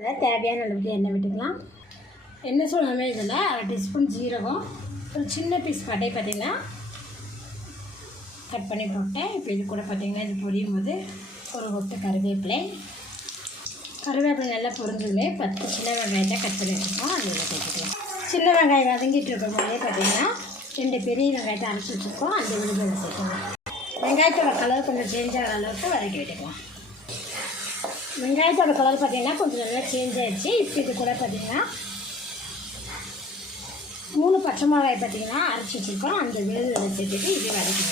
அதில் தேவையான அளவுக்கு எண்ணெய் விட்டுக்கலாம். எண்ணெய் சொல்லாமல் இதில் அரை டீஸ்பூன் ஜீரகம் ஒரு சின்ன பீஸ் பட்டை பார்த்திங்கன்னா கட் பண்ணி போட்டேன். இப்போ இது கூட பார்த்திங்கன்னா இது பொரியும் போது ஒரு கொத்து கருவேப்பிலை. கருவேப்பிலை நல்லா பொரிஞ்சதுமே பத்து சின்ன வெங்காயத்தை கட் பண்ணி வச்சுருக்கோம். அதில் போட்டுக்கலாம். சின்ன வெங்காயம் வதங்கிட்டு இருக்கும் போதே பார்த்திங்கன்னா ரெண்டு பெரிய வெங்காயத்தை அரைச்சி வச்சுருக்கோம். அந்த விழுதுல சேர்த்துக்கலாம். வெங்காயத்தோட கலர் கொஞ்சம் சேஞ்ச் ஆகிற அளவுக்கு வதக்கி விட்டுக்கலாம். வெங்காயத்தோட கலர் பார்த்தீங்கன்னா கொஞ்சம் நல்லா சேஞ்ச் ஆயிடுச்சு. இப்போ இது கூட பார்த்தீங்கன்னா மூணு பச்சை மிளகாய் பார்த்தீங்கன்னா அரைச்சி வச்சுருக்கோம். அந்த விழுதுல வச்சுட்டு இது வதக்கி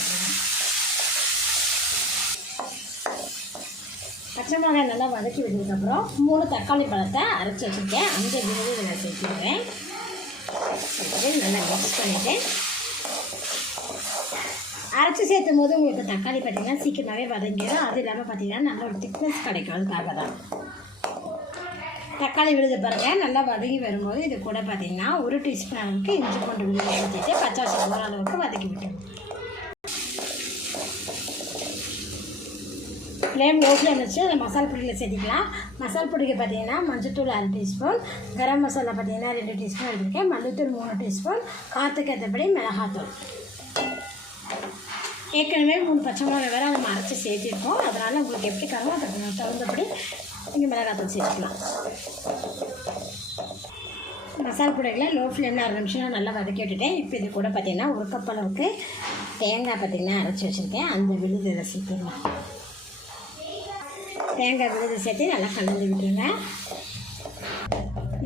பச்சை மிளகாய் நல்லா வதக்கி விட்டதுக்கப்புறம் மூணு தக்காளி பழத்தை அரைச்சி வச்சுருக்கேன். அந்த விழுது நான் சேர்த்துருவேன் நல்லா மிக்ஸ் பண்ணிவிட்டு அரைச்சி சேர்த்தும் போது உங்களுக்கு தக்காளி பார்த்தீங்கன்னா சீக்கிரமாகவே வதங்கிடும். அது இல்லாமல் பார்த்தீங்கன்னா நல்ல ஒரு திக்னஸ் கிடைக்கும். அதுக்காக தான். தக்காளி விழுது பாருங்கள் நல்லா வதங்கி வரும்போது இது கூட பார்த்தீங்கன்னா ஒரு டீஸ்பூன் அளவுக்கு இஞ்சி பூண்டு விழுது ஊற்றிட்டு பச்சை வச்சு போகிற அளவுக்கு வதக்கி விட்டோம் ஃப்ளேம் லோ இருந்துச்சு வச்சு அந்த மசாலா பொடியில் சேர்த்திக்கலாம். மசாலா பொடிக்கு பார்த்தீங்கன்னா மஞ்சத்தூள் அரை டீஸ்பூன் கரம் மசாலா பார்த்தீங்கன்னா ரெண்டு டீஸ்பூன் எடுத்துருக்கேன். மல்லித்தூள் மூணு டீஸ்பூன் காற்றுக்கு ஏற்றபடி மிளகாத்தூள். ஏற்கனவே மூணு பச்சை மிளகாய் வேறு நம்ம அரைச்சி சேர்த்திருக்கோம். அதனால் உங்களுக்கு எப்படி காரணம் அதுக்கு தகுந்தபடி நீங்கள் மிளகாத்தூள் சேர்த்துக்கலாம். மசாலா பொடிகளை லோ ஃப்ளேமில் அரை நிமிஷம் நல்லா வதக்கி விட்டுட்டேன். இப்போ இது கூட பார்த்தீங்கன்னா ஒரு கப் அளவுக்கு தேங்காய் பார்த்தீங்கன்னா அரைச்சி வச்சுருக்கேன். அந்த விழுது இதை சேர்த்துக்கலாம் தேங்காய் விழுது சேர்த்து நல்லா கலந்து விட்டுருங்க.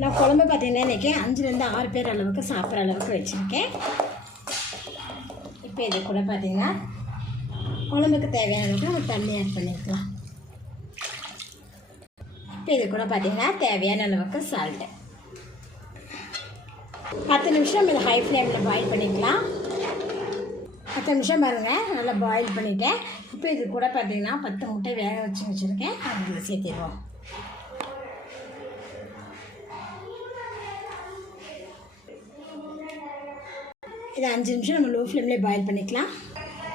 நான் குழம்பு பார்த்தீங்கன்னா இன்றைக்கி அஞ்சுலேருந்து ஆறு பேர் அளவுக்கு சாப்பிட்ற அளவுக்கு வச்சுருக்கேன். இப்போ இது கூட பார்த்தீங்கன்னா குழம்புக்கு தேவையான அளவுக்கு நம்ம தண்ணி ஆட் பண்ணிக்கலாம். இப்போ இது கூட பார்த்தீங்கன்னா தேவையான அளவுக்கு சால்ட்டு பத்து நிமிஷம் இதை ஹை ஃப்ளேமில் பாயில் பண்ணிக்கலாம். பத்து நிமிஷம் பாருங்கள் நல்லா பாயில் பண்ணிவிட்டேன் இப்போ இது கூட பார்த்தீங்கன்னா பத்து முட்டை வேக வச்சு வச்சுருக்கேன். அதில் சேர்த்திடுவோம். இது அஞ்சு நிமிஷம் நம்ம லோ ஃப்ளேம்லேயே பாயில் பண்ணிக்கலாம்.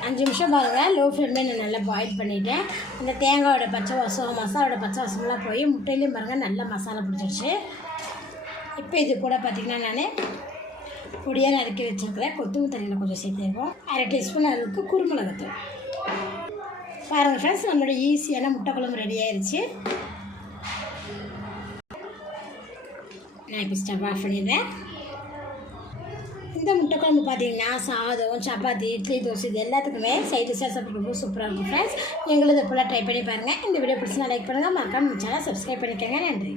அஞ்சு நிமிஷம் பாருங்கள் லோ ஃப்ளேம்லேயே நான் நல்லா பாயில் பண்ணிவிட்டேன் அந்த தேங்காயோட பச்சை வாசம் மசாலோட பச்சை வாசமெல்லாம் போய் முட்டையிலையும் பாருங்கள் நல்லா மசாலா பிடிச்சிருச்சு. இப்போ இது கூட பார்த்திங்கன்னா நான் பொடியாக நறுக்கி வச்சுருக்கிறேன். கொத்தமல்லி தண்ணியில் கொஞ்சம் சேர்த்துருக்கோம் அரை டீஸ்பூன் அளவுக்கு குருமிளகத்தூள். பாருங்கள் ஃப்ரெண்ட்ஸ் நம்மளோட ஈஸியான முட்டை குழம்பு ரெடி ஆயிடுச்சு நான் இப்போ ஸ்டவ் ஆஃப் பண்ணிடுறேன். இந்த முட்டை குழம்பு பார்த்தீங்கன்னா சாதம் சப்பாத்தி இட்லி தோசை இது எல்லாத்துக்குமே சைட் டிஷ்ஷாக சாப்பிட்றது ரொம்ப சூப்பராக இருக்கும் ஃப்ரெண்ட்ஸ் எங்களுது ஃபுல்லாக ட்ரை பண்ணி பாருங்கள் இந்த வீடியோ பிடிச்சினா லைக் பண்ணுங்கள் மக்கள் சேனல் சப்ஸ்கிரைப் பண்ணிக்கோங்க. நன்றி.